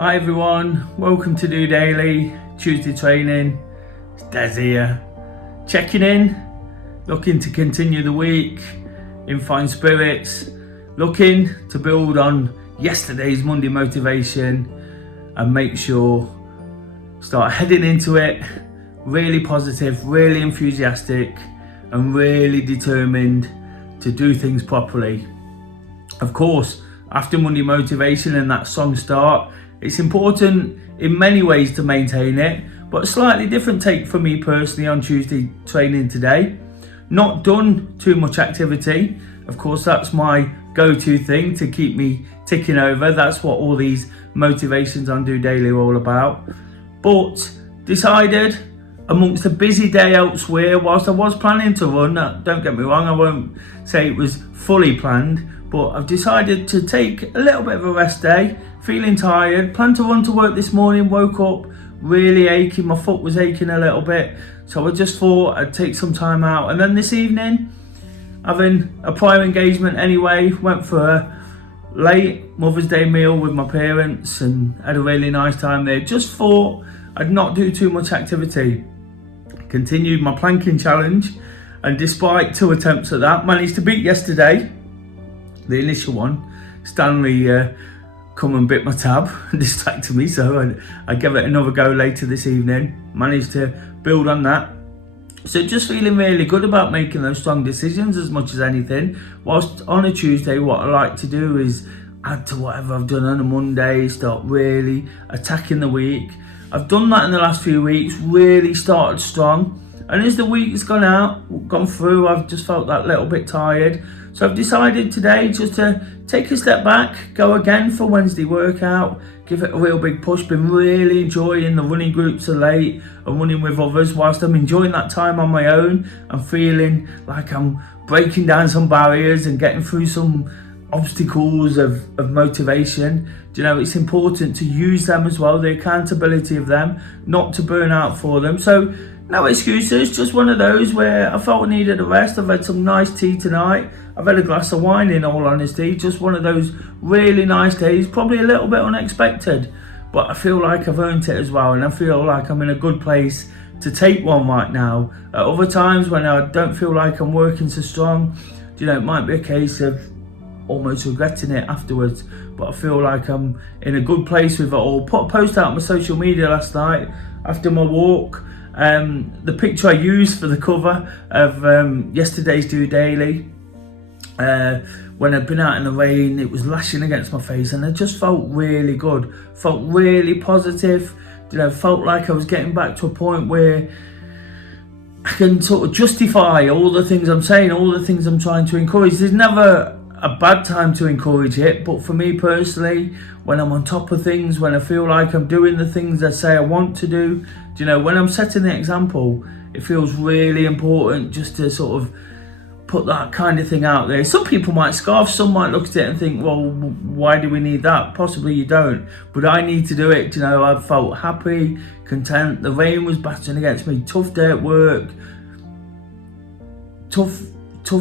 Hi everyone, welcome to DOdaily, Tuesday training. It's Des here, checking in, looking to continue the week in fine spirits, looking to build on yesterday's Monday motivation and make sure start heading into it really positive, really enthusiastic and really determined to do things properly. Of course, after Monday motivation and that strong start, it's important in many ways to maintain it, but a slightly different take for me personally on Tuesday training today. Not done too much activity. Of course, that's my go-to thing to keep me ticking over. That's what all these motivations on DOdaily are all about. But decided amongst a busy day elsewhere, whilst I was planning to run, don't get me wrong, I won't say it was fully planned, but I've decided to take a little bit of a rest day, feeling tired, planned to run to work this morning, woke up really aching, my foot was aching a little bit, so I just thought I'd take some time out. And then this evening, having a prior engagement anyway, went for a late Mother's Day meal with my parents and had a really nice time there. Just thought I'd not do too much activity. Continued my planking challenge, and despite 2 attempts at that, managed to beat yesterday, the initial one. Stanley come and bit my tab and distracted me, so I gave it another go later this evening. Managed to build on that. So just feeling really good about making those strong decisions as much as anything. Whilst on a Tuesday, what I like to do is add to whatever I've done on a Monday, start really attacking the week. I've done that in the last few weeks, really started strong. And as the week's gone through, I've just felt that little bit tired. So I've decided today just to take a step back, go again for Wednesday workout, give it a real big push. Been really enjoying the running groups of late and running with others. Whilst I'm enjoying that time on my own, I'm feeling like I'm breaking down some barriers and getting through some obstacles of motivation. Do you know, it's important to use them as well, the accountability of them, not to burn out for them. So no excuses, just one of those where I felt I needed a rest. I've had some nice tea tonight. I've had a glass of wine, in all honesty. Just one of those really nice days, probably a little bit unexpected, but I feel like I've earned it as well, and I feel like I'm in a good place to take one right now. At other times when I don't feel like I'm working so strong, you know, it might be a case of almost regretting it afterwards, but I feel like I'm in a good place with it all. Put a post out on my social media last night after my walk. The picture I used for the cover of yesterday's DOdaily, when I'd been out in the rain, it was lashing against my face and I just felt really good, felt really positive, you know, felt like I was getting back to a point where I can sort of justify all the things I'm saying, all the things I'm trying to encourage. There's never a bad time to encourage it, but for me personally, when I'm on top of things, when I feel like I'm doing the things I say I want to do, you know, when I'm setting the example, it feels really important just to sort of put that kind of thing out there. Some people might scoff, some might look at it and think, well, why do we need that? Possibly you don't, but I need to do it. You know, I felt happy, content. The rain was battering against me, tough day at work, tough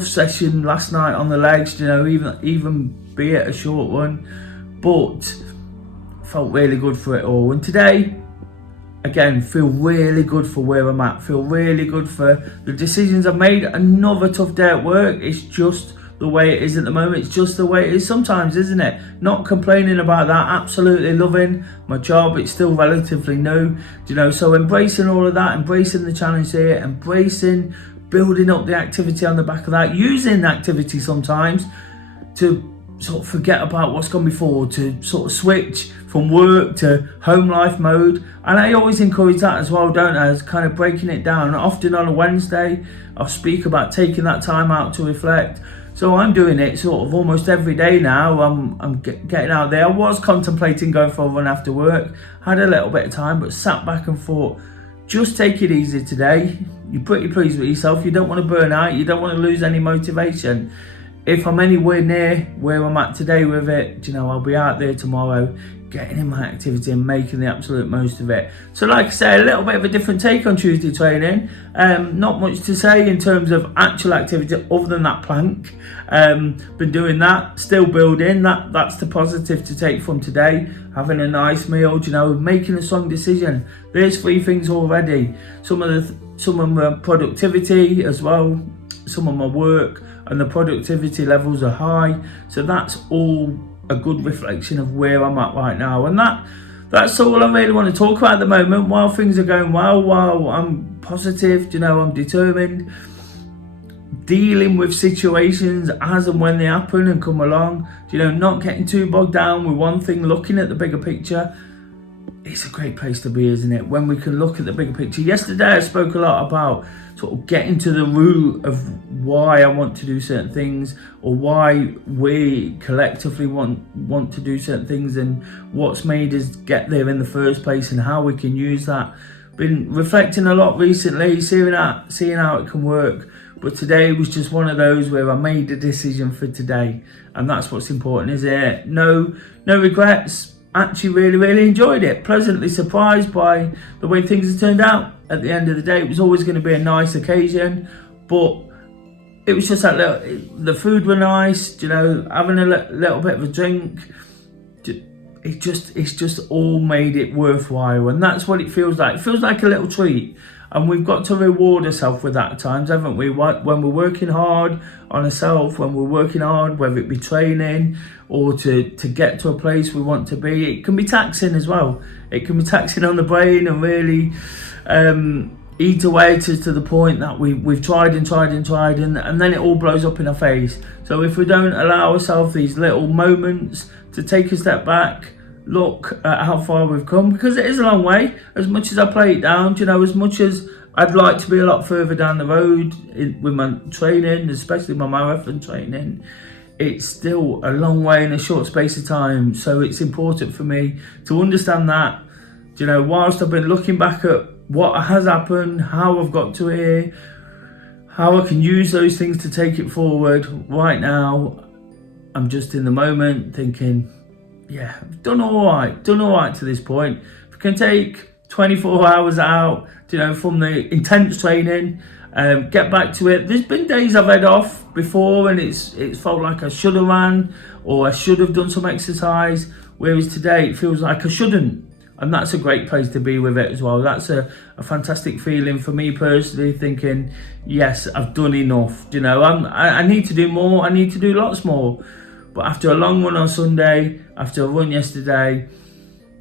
session last night on the legs, you know, even be it a short one, but felt really good for it all. And today, again, feel really good for where I'm at, feel really good for the decisions I've made. Another tough day at work. It's just the way it is at the moment. It's just the way it is sometimes, isn't it? Not complaining about that, absolutely loving my job. It's still relatively new, you know, so embracing all of that, embracing the challenge here, embracing building up the activity on the back of that, using activity sometimes to sort of forget about what's gone before, to sort of switch from work to home life mode. And I always encourage that as well, don't I? As kind of breaking it down. Often on a Wednesday, I'll speak about taking that time out to reflect. So I'm doing it sort of almost every day now. I'm getting out there. I was contemplating going for a run after work, had a little bit of time, but sat back and thought, just take it easy today. You're pretty pleased with yourself. You don't want to burn out. You don't want to lose any motivation. if I'm anywhere near where I'm at today with it, you know, I'll be out there tomorrow getting in my activity and making the absolute most of it. So like I say, a little bit of a different take on Tuesday training. Not much to say in terms of actual activity other than that plank. Been doing that, still building. That's the positive to take from today. Having a nice meal, you know, making a strong decision. There's 3 things already. Some of my productivity as well, some of my work, and the productivity levels are high. So that's all a good reflection of where I'm at right now, and that's all I really want to talk about at the moment. While things are going well, while I'm positive, you know, I'm determined, dealing with situations as and when they happen and come along, you know, not getting too bogged down with one thing, looking at the bigger picture. It's a great place to be, isn't it? When we can look at the bigger picture. Yesterday I spoke a lot about sort of getting to the root of why I want to do certain things, or why we collectively want to do certain things, and what's made us get there in the first place, and how we can use that. Been reflecting a lot recently, seeing how it can work. But today was just one of those where I made a decision for today, and that's what's important, isn't it? No regrets. Actually really enjoyed it. Pleasantly surprised by the way things have turned out. At the end of the day, it was always going to be a nice occasion, but it was just that the food were nice, you know, having a little bit of a drink. It's just all made it worthwhile, and that's what it feels like. It feels like a little treat. And we've got to reward ourselves with that at times, haven't we? When we're working hard on ourselves, when we're working hard, whether it be training or to get to a place we want to be, it can be taxing as well. It can be taxing on the brain and really eat away to the point that we've tried and then it all blows up in our face. So if we don't allow ourselves these little moments to take a step back, look at how far we've come, because it is a long way. As much as I play it down, you know, as much as I'd like to be a lot further down the road with my training, especially my marathon training, it's still a long way in a short space of time. So it's important for me to understand that, you know, whilst I've been looking back at what has happened, how I've got to here, how I can use those things to take it forward. Right now, I'm just in the moment thinking, yeah, I've done all right to this point. If we can take 24 hours out, you know, from the intense training, get back to it. There's been days I've had off before and it's felt like I should have ran or I should have done some exercise, whereas today it feels like I shouldn't. And that's a great place to be with it as well. That's a fantastic feeling for me personally, thinking, yes, I've done enough. You know, I need to do more. I need to do lots more. But after a long run on Sunday, after a run yesterday,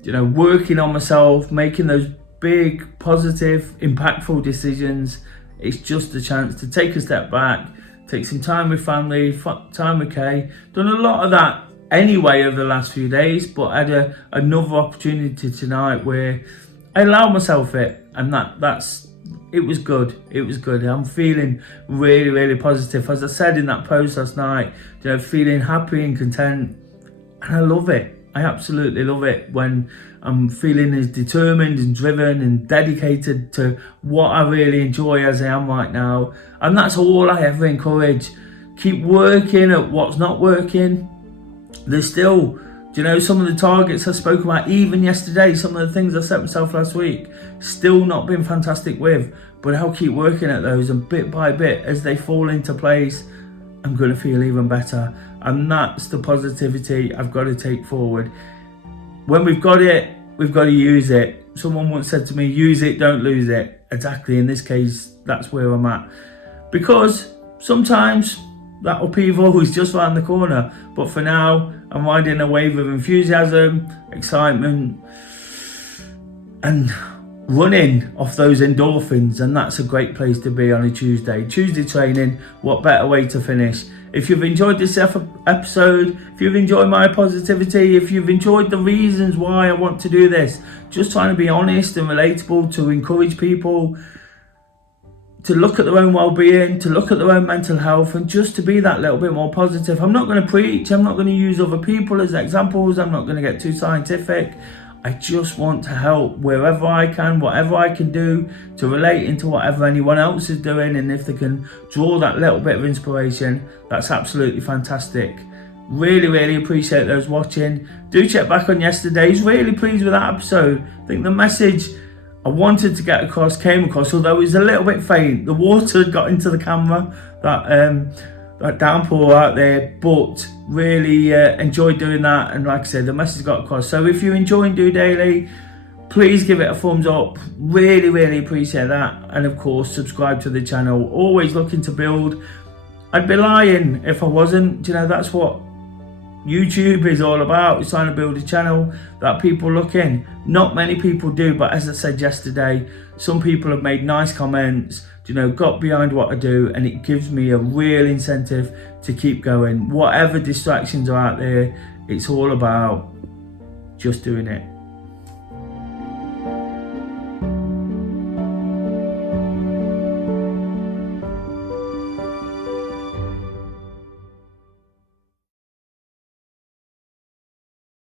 you know, working on myself, making those big, positive, impactful decisions, it's just a chance to take a step back, take some time with family, time with Kay. Done a lot of that anyway over the last few days, but I had another opportunity tonight where I allowed myself it, and it was good. It was good. I'm feeling really positive. As I said in that post last night, you know, feeling happy and content, and I love it. I absolutely love it when I'm feeling as determined and driven and dedicated to what I really enjoy as I am right now. And that's all I ever encourage. Keep working at what's not working. There's still, you know, some of the targets I spoke about even yesterday, some of the things I set myself last week, still not been fantastic with, but I'll keep working at those, and bit by bit as they fall into place, I'm going to feel even better. And that's the positivity I've got to take forward. When we've got it, we've got to use it. Someone once said to me, use it, don't lose it. Exactly, in this case, that's where I'm at. Because sometimes that upheaval is just around the corner. But for now, I'm riding a wave of enthusiasm, excitement, and running off those endorphins. And that's a great place to be on a Tuesday. Tuesday training, what better way to finish? If you've enjoyed this episode, if you've enjoyed my positivity, if you've enjoyed the reasons why I want to do this, just trying to be honest and relatable, to encourage people to look at their own well-being, to look at their own mental health, and just to be that little bit more positive. I'm not going to preach, I'm not going to use other people as examples, I'm not going to get too scientific. I just want to help wherever I can, whatever I can do to relate into whatever anyone else is doing, and if they can draw that little bit of inspiration, that's absolutely fantastic. Really appreciate those watching. Do check back on yesterday's. Really pleased with that episode. I think the message I wanted to get across came across, although it was a little bit faint. The water got into the camera, that downpour out there, but really enjoyed doing that, and like I said, the message got across. So if you're enjoying Do Daily, please give it a thumbs up. Really appreciate that, and of course subscribe to the channel. Always looking to build. I'd be lying if I wasn't. You know, that's what YouTube is all about. It's trying to build a channel that people look in. Not many people do, but as I said yesterday, some people have made nice comments, you know, got behind what I do, and it gives me a real incentive to keep going. Whatever distractions are out there, it's all about just doing it.